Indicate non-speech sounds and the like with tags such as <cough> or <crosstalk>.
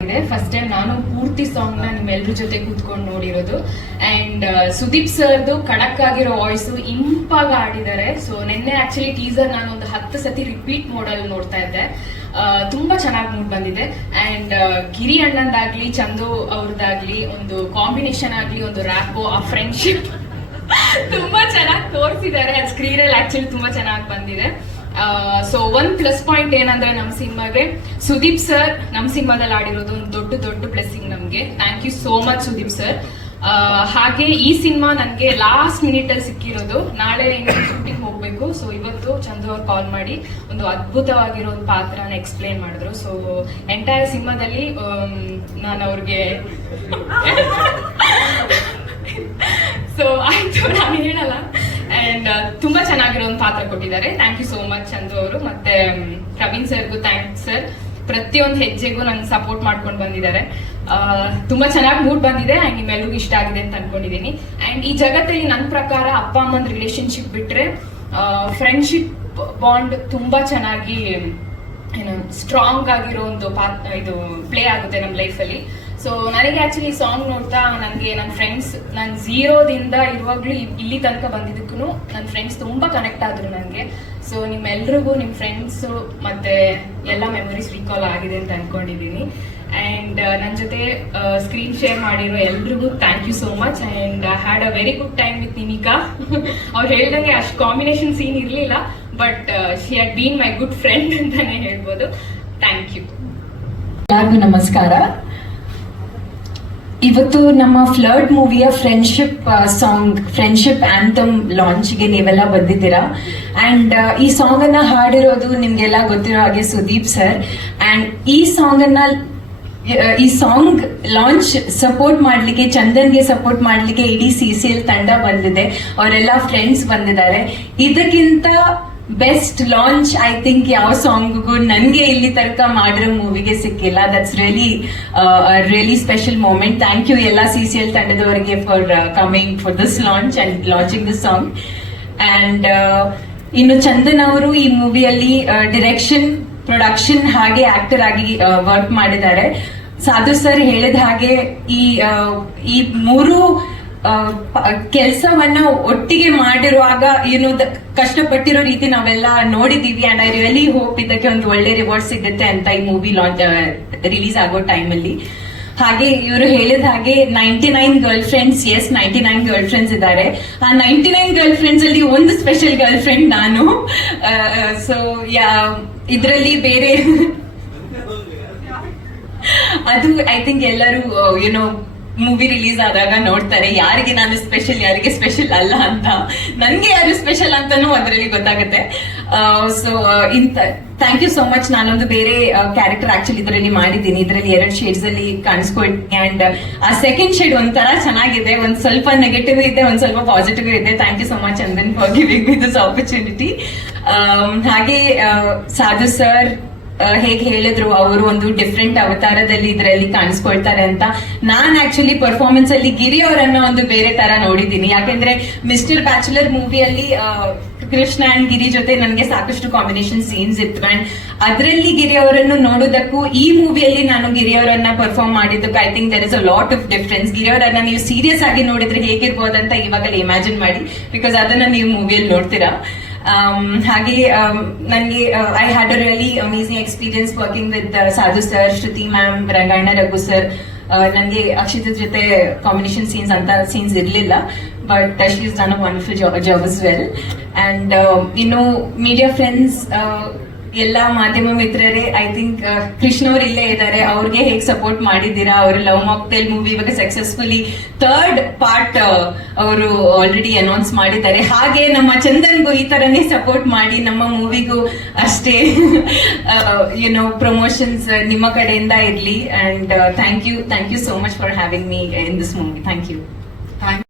ಇದೆ first time ನಾನು ಪೂರ್ತಿ ಸಾಂಗ್ನ ನಿಮ್ಮೆಲ್ಲರ ಜೊತೆ ಕೂತ್ಕೊಂಡು ನೋಡಿರೋದು. ಅಂಡ್ ಸುದೀಪ್ ಸರ್ದು ಕಡಕ್ ಆಗಿರೋ ವಾಯ್ಸ್ ಇಂಪಾಗ ಆಡಿದ್ದಾರೆ. ಸೊ ನಿನ್ನೆ ಆಕ್ಚುಲಿ ಟೀಸರ್ ನಾನು ಒಂದು ಹತ್ತು ಸತಿ ರಿಪೀಟ್ ಮೋಡಲ್ ನೋಡ್ತಾ ಇದ್ದೆ. ಆ, ತುಂಬಾ ಚೆನ್ನಾಗಿ ಮೂಡ್ ಬಂದಿದೆ. ಅಂಡ್ ಗಿರಿ ಅಣ್ಣಂದಾಗ್ಲಿ ಚಂದು ಅವ್ರದ್ದಾಗ್ಲಿ ಒಂದು ಕಾಂಬಿನೇಷನ್ ಆಗ್ಲಿ ಒಂದು ರ್ಯಾಪು ಆ ಫ್ರೆಂಡ್ಶಿಪ್ <laughs> ತುಂಬಾ ಚೆನ್ನಾಗಿ ತೋರಿಸಿದ್ದಾರೆ. ಅದು ಸ್ಕ್ರೀನ್ ಅಲ್ಲಿ ಆಕ್ಚುಲಿ ತುಂಬಾ ಚೆನ್ನಾಗಿ ಬಂದಿದೆ. ಸೊ ಒಂದ್ ಪ್ಲಸ್ ಪಾಯಿಂಟ್ ಏನಂದ್ರೆ ನಮ್ ಸಿನಿಮಾಗೆ ಸುದೀಪ್ ಸರ್ ನಮ್ ಸಿನಿಮಾದಲ್ಲಿ ಆಡಿರೋದು ಒಂದು ದೊಡ್ಡ ದೊಡ್ಡ ಬ್ಲೆಸ್ಸಿಂಗ್ ನಮ್ಗೆ. Thank you so much Sudeep sir ಹಾಗೆ ಈ ಸಿನಿಮಾ ನನಗೆ ಲಾಸ್ಟ್ ಮಿನಿಟ್ ಅಲ್ಲಿ ಸಿಕ್ಕಿರೋದು. ನಾಳೆ ಶೂಟಿಂಗ್ ಹೋಗ್ಬೇಕು. ಸೊ ಇವತ್ತು ಚಂದು ಅವ್ರು ಕಾಲ್ ಮಾಡಿ ಒಂದು ಅದ್ಭುತವಾಗಿರೋ ಒಂದು ಪಾತ್ರನ ಎಕ್ಸ್ಪ್ಲೇನ್ ಮಾಡಿದ್ರು. ಸೊ ಎಂಟೈರ್ ಸಿನಿಮಾದಲ್ಲಿ ನಾನು ಅವ್ರಿಗೆ <laughs> ಸೊ ಆಯ್ತು, ನಾನು ಹೇಳಲ್ಲ. ಅಂಡ್ ತುಂಬಾ ಚೆನ್ನಾಗಿರೋ ಒಂದು ಪಾತ್ರ ಕೊಟ್ಟಿದ್ದಾರೆ. Thank you so much Chandu ಅವರು. ಮತ್ತೆ ಪ್ರವೀಣ್ ಸರ್ಗೂ ಥ್ಯಾಂಕ್ಸ್ ಸರ್ ಪ್ರತಿಯೊಂದು ಹೆಜ್ಜೆಗೂ ನನ್ನ ಸಪೋರ್ಟ್ ಮಾಡ್ಕೊಂಡು ಬಂದಿದ್ದಾರೆ. ತುಂಬಾ ಚೆನ್ನಾಗಿ ಮೂಡ್ ಬಂದಿದೆ. ಆ್ಯಂಡ್ ನಿಮ್ಮೆಲ್ಲರಿಗೂ ಇಷ್ಟ ಆಗಿದೆ ಅಂತ ಅನ್ಕೊಂಡಿದ್ದೀನಿ ಆ್ಯಂಡ್ ಈ ಜಗತ್ತಲ್ಲಿ ನನ್ನ ಪ್ರಕಾರ ಅಪ್ಪ, ಅಮ್ಮನ ರಿಲೇಶನ್ಶಿಪ್ ಬಿಟ್ರೆ ಫ್ರೆಂಡ್ಶಿಪ್ ಬಾಂಡ್ ತುಂಬಾ ಚೆನ್ನಾಗಿ, ಏನು ಸ್ಟ್ರಾಂಗ್ ಆಗಿರೋ ಒಂದು ಪಾತ್, ಇದು ಪ್ಲೇ ಆಗುತ್ತೆ ನಮ್ಮ ಲೈಫಲ್ಲಿ ಸೊ ನನಗೆ ಆಕ್ಚುಲಿ ಸಾಂಗ್ ನೋಡ್ತಾ ನನಗೆ ನನ್ನ ಫ್ರೆಂಡ್ಸ್ ನಾನು ಝೀರೋದಿಂದ ಇರುವಾಗಲೂ ಇಲ್ಲಿ ತನಕ ಬಂದಿದ್ದಕ್ಕೂ ನನ್ನ ಫ್ರೆಂಡ್ಸ್ ತುಂಬ ಕನೆಕ್ಟ್ ಆದರು ನನಗೆ ಸೊ ನಿಮ್ಮೆಲ್ರಿಗೂ ನಿಮ್ಮ ಫ್ರೆಂಡ್ಸು ಮತ್ತು ಎಲ್ಲ ಮೆಮೊರೀಸ್ ರಿಕಾಲ್ ಆಗಿದೆ ಅಂತ ಅಂದ್ಕೊಂಡಿದ್ದೀನಿ ಆ್ಯಂಡ್ ನನ್ನ ಜೊತೆ ಸ್ಕ್ರೀನ್ ಶೇರ್ ಮಾಡಿರೋ ಎಲ್ರಿಗೂ thank you so much and I had a very good time with Nimika ಅವ್ರು ಹೇಳ್ದಂಗೆ ಅಷ್ಟು ಕಾಂಬಿನೇಷನ್ ಸೀನ್ ಇರಲಿಲ್ಲ but she had been my good friend ಅಂತಾನೆ ಹೇಳ್ಬೋದು. ಥ್ಯಾಂಕ್ ಯು ಎಲ್ಲರಿಗೂ ನಮಸ್ಕಾರ. ಇವತ್ತು ನಮ್ಮ ಫ್ಲರ್ಟ್ ಮೂವಿಯ ಫ್ರೆಂಡ್ಶಿಪ್ ಸಾಂಗ್ ಫ್ರೆಂಡ್ಶಿಪ್ ಆಂಥಮ್ ಲಾಂಚ್ಗೆ ನೀವೆಲ್ಲ ಬಂದಿದ್ದೀರಾ? ಅಂಡ್ ಈ ಸಾಂಗ್ ಅನ್ನ ಹಾಡಿರೋದು ನಿಮಗೆಲ್ಲ ಗೊತ್ತಿರೋ ಹಾಗೆ ಸುದೀಪ್ ಸರ್ ಅಂಡ್ ಈ ಸಾಂಗ್ ಅನ್ನ ಈ ಸಾಂಗ್ ಲಾಂಚ್ ಸಪೋರ್ಟ್ ಮಾಡ್ಲಿಕ್ಕೆ, ಚಂದನ್ಗೆ ಸಪೋರ್ಟ್ ಮಾಡ್ಲಿಕ್ಕೆ ಇಡೀ ಸಿ ಸಿ ಎಲ್ ತಂಡ ಬಂದಿದೆ. ಅವರೆಲ್ಲ ಫ್ರೆಂಡ್ಸ್ ಬಂದಿದ್ದಾರೆ. ಇದಕ್ಕಿಂತ ಬೆಸ್ಟ್ ಲಾಂಚ್ ಐ ಥಿಂಕ್ ಯಾವ ಸಾಂಗ್ಗೂ ನನಗೆ ಇಲ್ಲಿ ತನಕ ಮಾಡಿರೋ ಮೂವಿಗೆ ಸಿಕ್ಕಿಲ್ಲ. That's really really special moment thank you ಎಲ್ಲ C C L ತಂಡದವರಿಗೆ for coming for this launch and launching this song and ಇನ್ನು ಚಂದನ್ ಅವರು ಈ ಮೂವಿಯಲ್ಲಿ ಡಿರೆಕ್ಷನ್ ಪ್ರೊಡಕ್ಷನ್ ಹಾಗೆ ಆಕ್ಟರ್ ಆಗಿ ವರ್ಕ್ ಮಾಡಿದ್ದಾರೆ. ಸಾಧು ಸರ್ ಹೇಳಿದ ಹಾಗೆ ಈ ಆ, ಈ ಮೂರು ಕೆಲಸವನ್ನ ಒಟ್ಟಿಗೆ ಮಾಡಿರುವಾಗ ಏನು ಕಷ್ಟಪಟ್ಟಿರೋ ರೀತಿ ನಾವೆಲ್ಲ ನೋಡಿದೀವಿ ಅಂಡ್ ಐ ರಿಯಲಿ ಹೋಪ್ ಇದಕ್ಕೆ ಒಂದು ಒಳ್ಳೆ ರಿವಾರ್ಡ್ ಸಿಗುತ್ತೆ ಅಂತ ಈ ಮೂವಿ ಲಾಂಚ್ ರಿಲೀಸ್ ಆಗೋ ಟೈಮಲ್ಲಿ ಹಾಗೆ ಇವರು ಹೇಳಿದ ಹಾಗೆ ninety nine girl friends yes ninety nine girl friends ಇದ್ದಾರೆ. ಆ ನೈಂಟಿ ನೈನ್ ಗರ್ಲ್ ಫ್ರೆಂಡ್ಸ್ ಅಲ್ಲಿ ಒಂದು ಸ್ಪೆಷಲ್ ಗರ್ಲ್ ಫ್ರೆಂಡ್ ನಾನು ಸೊ ಯಾ, ಇದರಲ್ಲಿ ಬೇರೆ <laughs> ಅದು ಐ ಥಿಂಕ್ ಎಲ್ಲರೂ ಏನೋ ಮೂವಿ ರಿಲೀಸ್ ಆದಾಗ ನೋಡ್ತಾರೆ, ಯಾರಿಗೆ ನಾನು ಸ್ಪೆಷಲ್ ಯಾರಿಗೆ ಸ್ಪೆಷಲ್ ಅಲ್ಲ ಅಂತ. ನನಗೆ ಯಾರು ಸ್ಪೆಷಲ್ ಅಂತಾನೂ ಅದರಲ್ಲಿ ಗೊತ್ತಾಗುತ್ತೆ. ಸೊ ಇಂತ ಥ್ಯಾಂಕ್ ಯು ಸೋ ಮಚ್ ನಾನೊಂದು ಬೇರೆ ಕ್ಯಾರೆಕ್ಟರ್ ಆಕ್ಚುಲಿ ಇದರಲ್ಲಿ ಮಾಡಿದ್ದೀನಿ. ಇದರಲ್ಲಿ ಎರಡು ಶೇಡ್ಸ್ ಅಲ್ಲಿ ಕಾಣಿಸ್ಕೊಳ್ತೀನಿ. ಅಂಡ್ ಆ ಸೆಕೆಂಡ್ ಶೇಡ್ ಒಂಥರ ಚೆನ್ನಾಗಿದೆ. ಒಂದ್ ಸ್ವಲ್ಪ ನೆಗೆಟಿವ್ ಇದೆ, ಒಂದ್ ಸ್ವಲ್ಪ ಪಾಸಿಟಿವ್ ಇದೆ. Thank you so much ಅಂದನ್ for giving me this opportunity ಹಾಗೆ ಸಾಧು ಸರ್ ಹೇಗೆ ಹೇಳಿದ್ರು, ಅವರು ಒಂದು ಡಿಫ್ರೆಂಟ್ ಅವತಾರದಲ್ಲಿ ಇದರಲ್ಲಿ ಕಾಣಿಸ್ಕೊಳ್ತಾರೆ ಅಂತ. ನಾನ್ ಆಕ್ಚುಲಿ ಪರ್ಫಾರ್ಮೆನ್ಸ್ ಅಲ್ಲಿ ಗಿರಿ ಅವರನ್ನ ಒಂದು ಬೇರೆ ತರ ನೋಡಿದ್ದೀನಿ. ಯಾಕೆಂದ್ರೆ ಮಿಸ್ಟರ್ ಬ್ಯಾಚುಲರ್ ಮೂವಿಯಲ್ಲಿ ಕೃಷ್ಣ ಅಂಡ್ ಗಿರಿ ಜೊತೆ ನನಗೆ ಸಾಕಷ್ಟು ಕಾಂಬಿನೇಷನ್ ಸೀನ್ಸ್ ಇತ್ತು. ಅಂಡ್ ಅದರಲ್ಲಿ ಗಿರಿ ಅವರನ್ನು ನೋಡೋದಕ್ಕೂ ಈ ಮೂವಿಯಲ್ಲಿ ನಾನು ಗಿರಿ ಅವರನ್ನ ಪರ್ಫಾರ್ಮ್ ಮಾಡಿದ್ದಕ್ಕೆ I think there is a lot of difference Giri ಅವರನ್ನ ನೀವು ಸೀರಿಯಸ್ ಆಗಿ ನೋಡಿದ್ರೆ ಹೇಗಿರ್ಬೋದಂತ ಇವಾಗಲೇ ಇಮ್ಯಾಜಿನ್ ಮಾಡಿ ಬಿಕಾಸ್ ಅದನ್ನ ನೀವು ಮೂವಿಯಲ್ಲಿ ನೋಡ್ತೀರಾ. ಹಾಗೆ ನನಗೆ I had a really amazing experience working with Sadhu sir Shruti ma'am Rangayana Raghu sir ನನಗೆ ಅಕ್ಷಿತ ಜೊತೆ ಕಾಂಬಿನೇಷನ್ ಸೀನ್ಸ್ ಅಂತ ಸೀನ್ಸ್ ಇರಲಿಲ್ಲ but she is done a wonderful job job is well and ಇನ್ನು ಮೀಡಿಯಾ ಫ್ರೆಂಡ್ಸ್ ಎಲ್ಲ ಮಾಧ್ಯಮ ಮಿತ್ರರೇ I think ಅವ್ರು ಇಲ್ಲೇ ಇದ್ದಾರೆ ಅವ್ರಿಗೆ ಹೇಗೆ ಸಪೋರ್ಟ್ ಮಾಡಿದ್ದೀರಾ? ಅವರು ಲವ್ ಮಾಕ್ಟೇಲ್ ಮೂವಿ ಇವಾಗ ಸಕ್ಸಸ್ಫುಲಿ ಥರ್ಡ್ ಪಾರ್ಟ್ ಅವರು ಆಲ್ರೆಡಿ ಅನೌನ್ಸ್ ಮಾಡಿದ್ದಾರೆ. ಹಾಗೆ ನಮ್ಮ ಚಂದನ್ಗೂ ಈ ತರನೇ ಸಪೋರ್ಟ್ ಮಾಡಿ ನಮ್ಮ ಮೂವಿಗೂ ಅಷ್ಟೇ <laughs> ಯುನೋ ಪ್ರಮೋಷನ್ಸ್ ನಿಮ್ಮ ಕಡೆಯಿಂದ ಇರಲಿ. And thank you thank you so much for having me in this movie thank you